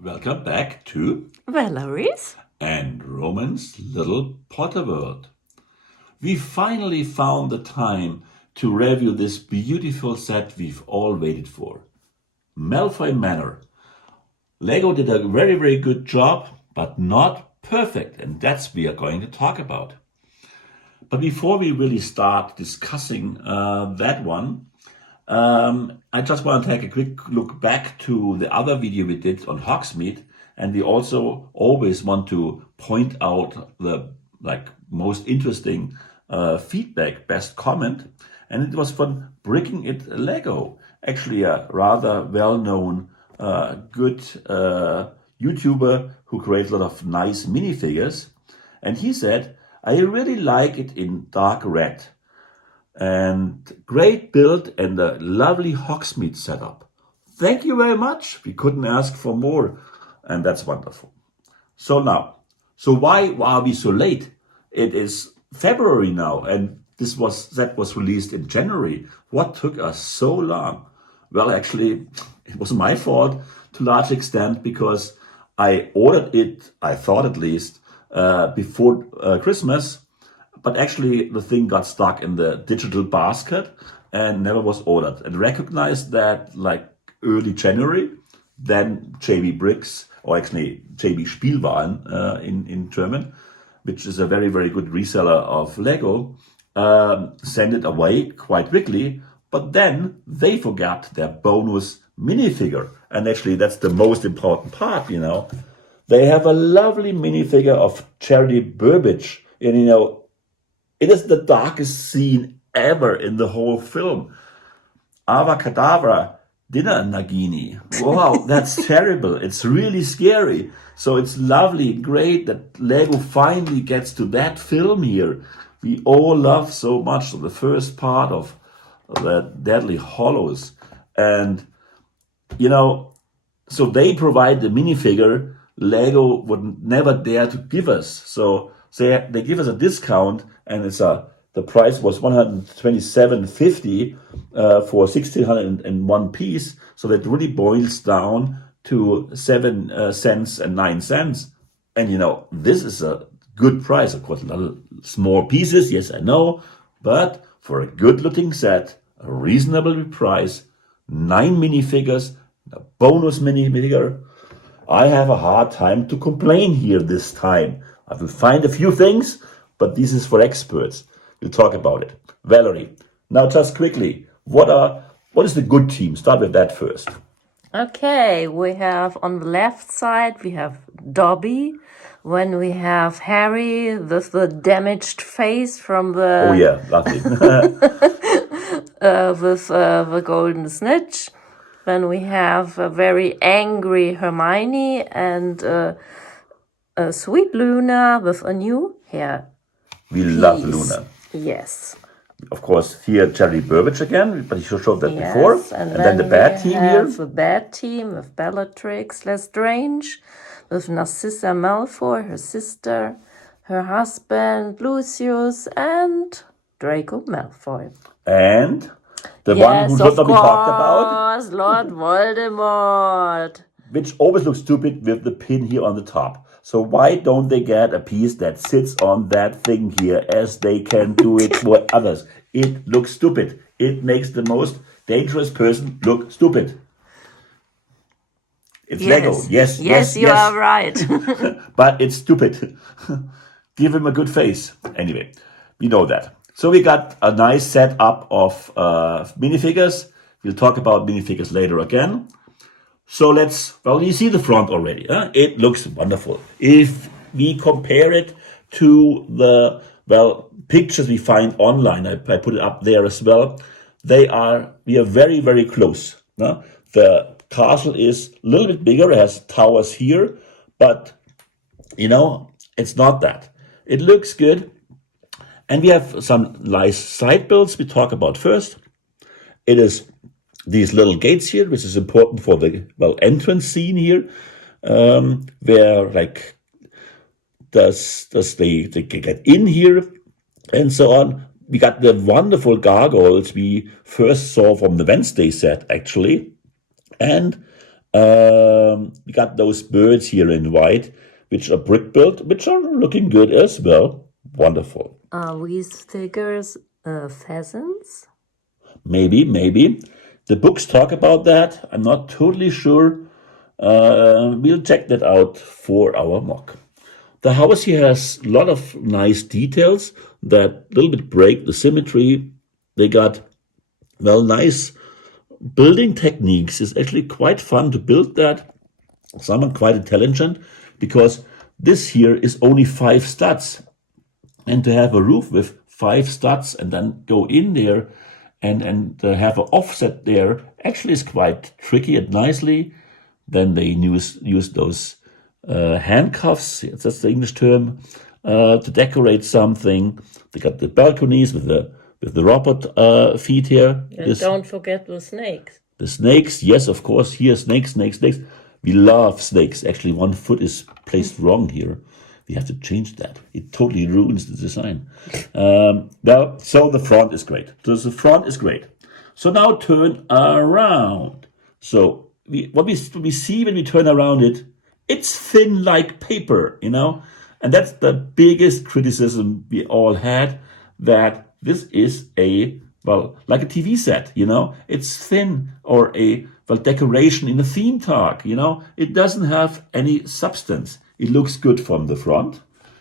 Welcome back to Valerie's and Roman's little Potterworld. We finally found the time to review this beautiful set we've all waited for. Malfoy Manor. Lego did a very good job, but not perfect, and that's what we are going to talk about. But before we really start discussing that one, I just want to take a quick look back to the other video we did on Hogsmeade, and we also always want to point out the most interesting feedback, best comment, and it was from Bricking It Lego, actually a rather well-known, good YouTuber who creates a lot of nice minifigures, and he said, "I really like it in dark red." And great build and a lovely Hogsmeade setup. Thank you very much. We couldn't ask for more, and that's wonderful. So why are we so late? It is February now, and that was released in January. What took us so long? Well, actually, it was my fault to a large extent because I ordered it, I thought at least, before Christmas. But actually, the thing got stuck in the digital basket and never was ordered. And recognized that like early January, then JB Bricks, or actually JB Spielwaren in German, which is a very good reseller of Lego, sent it away quite quickly. But then they forgot their bonus minifigure. And actually, that's the most important part, They have a lovely minifigure of Charity Burbage. And, it is the darkest scene ever in the whole film. Avacadabra, Dinner Nagini. Wow, that's terrible. It's really scary. So it's lovely, great that Lego finally gets to that film here. We all love so much the first part of the Deadly Hollows. And, so they provide the minifigure Lego would never dare to give us. So they give us a discount, and the price was $127.50 for 1,601 piece. So that really boils down to 7 cents and 9 cents. And this is a good price. Of course, a lot of small pieces, yes, I know, but for a good-looking set, a reasonable price, 9 minifigures, a bonus minifigure. I have a hard time to complain here this time. I will find a few things, but this is for experts. We'll talk about it. Valerie, now just quickly, what is the good team? Start with that first. Okay, we have on the left side, we have Dobby. When we have Harry with the damaged face from the... Oh yeah, lovely. with the golden snitch. Then we have a very angry Hermione and a sweet Luna with a new hair. We love Luna. Yes. Of course, here Charity Burbage again, but you showed that before. And then the bad team here. The bad team with Bellatrix Lestrange, with Narcissa Malfoy, her sister, her husband Lucius, and Draco Malfoy. And the one who should not be talked about, Lord Voldemort, which always looks stupid with the pin here on the top. So why don't they get a piece that sits on that thing here as they can do it for others? It looks stupid. It makes the most dangerous person look stupid. It's Lego. Yes, you are right. But it's stupid. Give him a good face. Anyway, we know that. So we got a nice setup of minifigures. We'll talk about minifigures later again. So you see the front already. Huh? It looks wonderful. If we compare it to the, pictures we find online, I put it up there as well. We are very close. Huh? The castle is a little bit bigger, it has towers here, but, it's not that. It looks good. And we have some nice side builds we talk about first. It is these little gates here, which is important for the entrance scene here, where they get in here and so on. We got the wonderful gargoyles we first saw from the Wednesday set actually, and We got those birds here in white, which are brick built, which are looking good as well. Wonderful. Are these figures pheasants? Maybe. The books talk about that. I'm not totally sure. We'll check that out for our mock. The house here has a lot of nice details that a little bit break the symmetry. They got, well, nice building techniques. It's actually quite fun to build that. Some are quite intelligent because this here is only 5 studs. And to have a roof with 5 studs and then go in there and have an offset there actually is quite tricky and nicely. Then they use those handcuffs, that's the English term, to decorate something. They got the balconies with the robot feet here. And don't forget the snakes. The snakes, yes, of course. Here, snakes. We love snakes. Actually, one foot is placed wrong here. We have to change that. It totally ruins the design. Well, so the front is great. So now turn around. So what we see when we turn around it, it's thin like paper, and that's the biggest criticism we all had, that this is like a TV set, it's thin, or decoration in a theme park, it doesn't have any substance. It looks good from the front,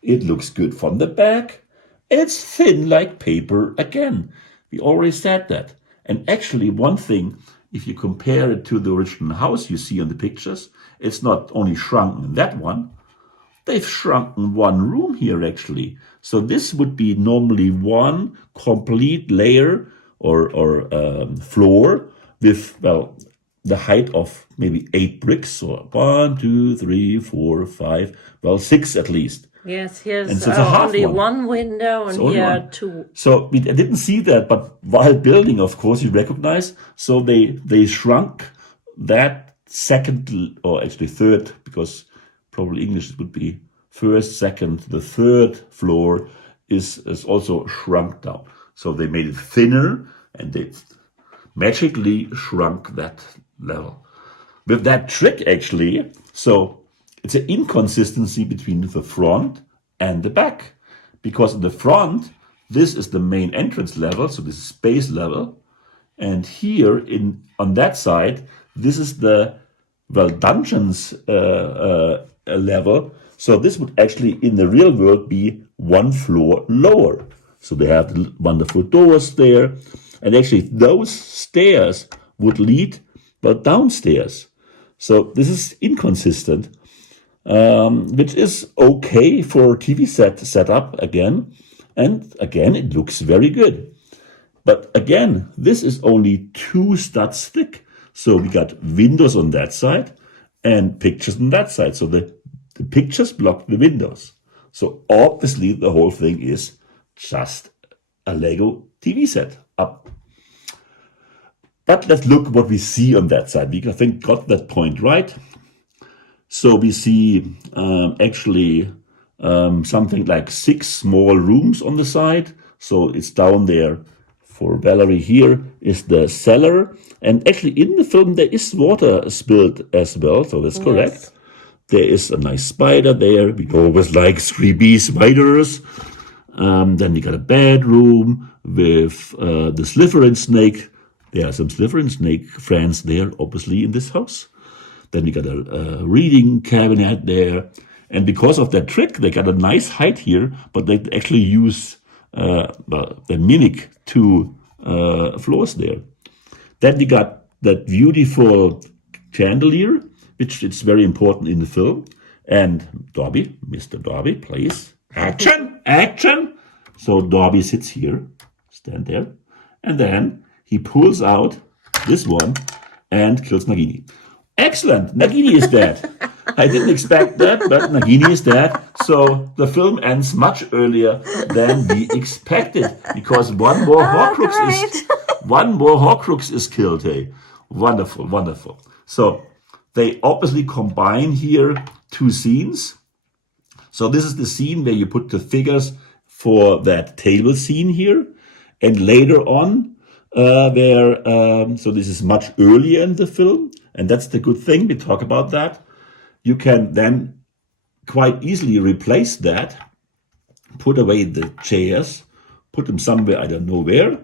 it looks good from the back, and it's thin like paper again. We already said that. And actually, one thing, if you compare it to the original house you see on the pictures, it's not only shrunken that one, they've shrunken one room here actually. So this would be normally one complete layer or floor with, the height of maybe 8 bricks, or 1, 2, 3, 4, 5, 6 at least. Yes, here's And so it's a half only one. one window, and only here one. 2. So I didn't see that, but while building, of course, you recognize. So they shrunk that second, or actually third, because probably English it would be first, second. The third floor is also shrunk down. So they made it thinner, and they magically shrunk that level. With that trick, actually, so it's an inconsistency between the front and the back. Because in the front, this is the main entrance level, so this is space level. And here, on that side, this is the, dungeons level. So this would actually, in the real world, be one floor lower. So they have the wonderful doors there. And actually, those stairs would lead, downstairs. So this is inconsistent, which is okay for TV setup again. And again, it looks very good. But again, this is only 2 studs thick. So we got windows on that side and pictures on that side. So the pictures block the windows. So obviously the whole thing is just a Lego TV set up. But let's look what we see on that side. We, I think, got that point right. So we see actually something like 6 small rooms on the side. So it's down there. For Valerie here is the cellar. And actually in the film there is water spilled as well. So that's correct. Yes. There is a nice spider there. We always like creepy spiders. Then we got a bedroom with the Slytherin snake. There are some Slytherin snake friends there, obviously, in this house. Then we got a reading cabinet there. And because of that trick, they got a nice height here, but they actually use they mimic 2 floors there. Then we got that beautiful chandelier, which is very important in the film. And Dobby, Mr. Dobby, please. Action! So Dobby sits here, stand there. And then he pulls out this one and kills Nagini. Excellent! Nagini is dead. I didn't expect that, but Nagini is dead. So the film ends much earlier than we expected, because one more Horcrux is killed. Hey, wonderful. So they obviously combine here 2 scenes. So this is the scene where you put the figures for that table scene here, and later on, so this is much earlier in the film, And that's the good thing. We talk about that. You can then quite easily replace that, put away the chairs, put them somewhere, I don't know where,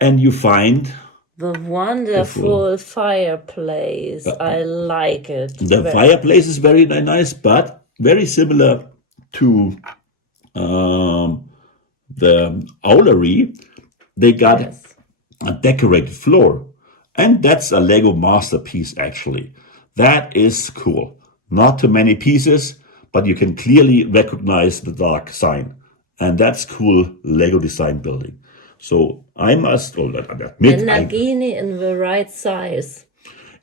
and you find The wonderful fireplace. I like it. the fireplace is very nice, but very similar to the owlery. They got a decorated floor, and that's a Lego masterpiece actually. That is cool. Not too many pieces, but you can clearly recognize the dark sign, and that's cool Lego design building. So I must admit, a Nagini in the right size.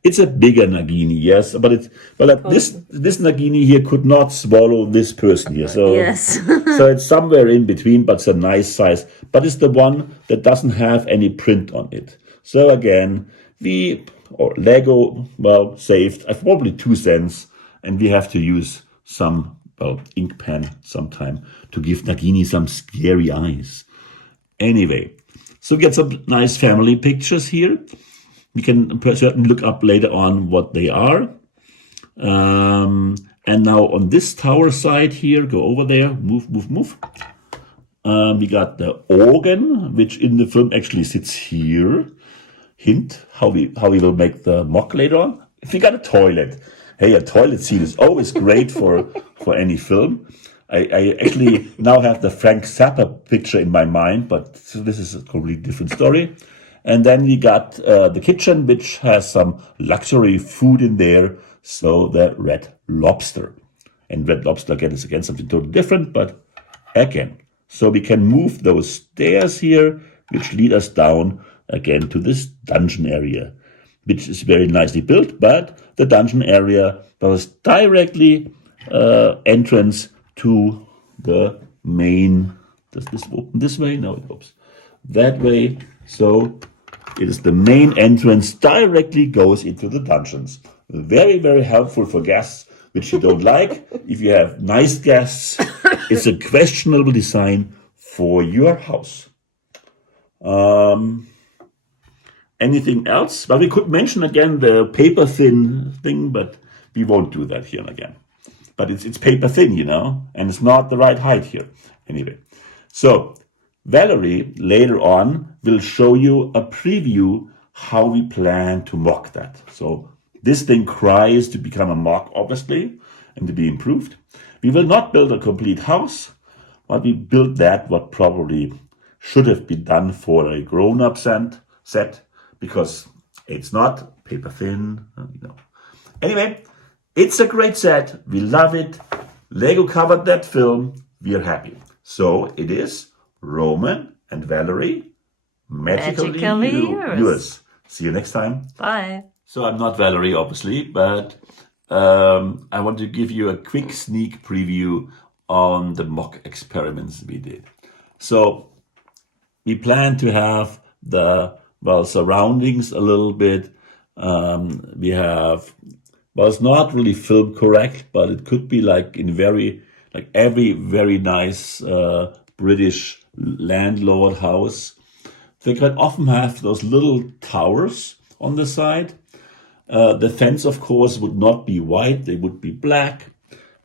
It's a bigger Nagini, yes, but this Nagini here could not swallow this person here, so yes. so it's somewhere in between, but it's a nice size. But it's the one that doesn't have any print on it. So again, Lego saved probably 2 cents, and we have to use some ink pen sometime to give Nagini some scary eyes. Anyway, so we get some nice family pictures here. We can certainly look up later on what they are. And now on this tower side here, go over there, move. We got the organ, which in the film actually sits here. Hint how we will make the MOC later on. If we got a toilet, hey, a toilet scene is always great for any film. I actually now have the Frank Zappa picture in my mind, but this is a completely different story. And then we got the kitchen, which has some luxury food in there. So the Red Lobster. And Red Lobster, again, is again something totally different, but again. So we can move those stairs here, which lead us down again to this dungeon area, which is very nicely built, but the dungeon area was directly entrance to the main. Does this open this way? No, it opens that way. So it is the main entrance, directly goes into the dungeons. Very, very helpful for guests, which you don't like. If you have nice guests, it's a questionable design for your house. Anything else? Well, we could mention again the paper thin thing, but we won't do that here again. But it's paper thin, and it's not the right height here. Anyway, so Valerie later on will show you a preview how we plan to MOC that. So this thing cries to become a MOC, obviously, and to be improved. We will not build a complete house, but we built that what probably should have been done for a grown-up set, because it's not paper thin, Anyway, it's a great set. We love it. Lego covered that film. We are happy. So it is Roman and Valerie, magically yours. See you next time. Bye. So I'm not Valerie, obviously, but I want to give you a quick sneak preview on the MOC experiments we did. So we plan to have the surroundings a little bit. We have, it's not really film correct, but it could be like every very nice British landlord house. They can often have those little towers on the side. The fence, of course, would not be white, they would be black.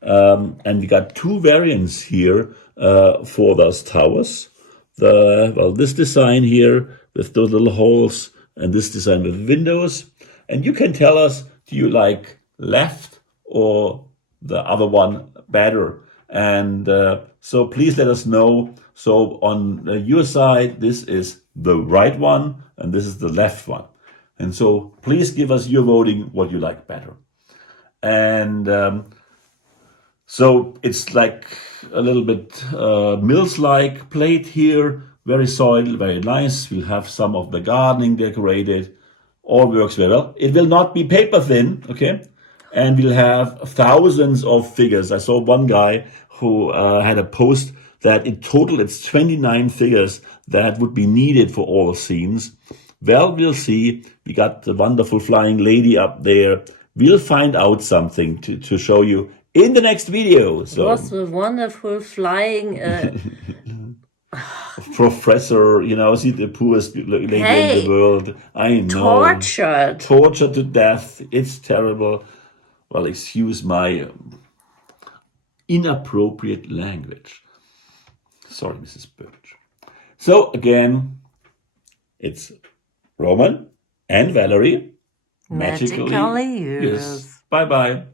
And we got 2 variants here for those towers. This design here with those little holes, and this design with windows. And you can tell us, do you like left or the other one better? And so please let us know. So on your side, this is the right one, and this is the left one. And so please give us your voting, what you like better. And so it's like a little bit Mills-like plate here, very soiled, very nice. We'll have some of the gardening decorated. All works very well. It will not be paper thin, okay? And we'll have thousands of figures. I saw one guy who had a post that in total it's 29 figures that would be needed for all scenes. Well, we'll see. We got the wonderful flying lady up there. We'll find out something to show you in the next video. So it was a wonderful flying professor, see the poorest lady in the Hey, world. I know. tortured. Tortured to death. It's terrible. Well, excuse my inappropriate language. Sorry, Mrs. Birch. So again, it's Roman and Valerie. Magically Yes. yours. Bye-bye.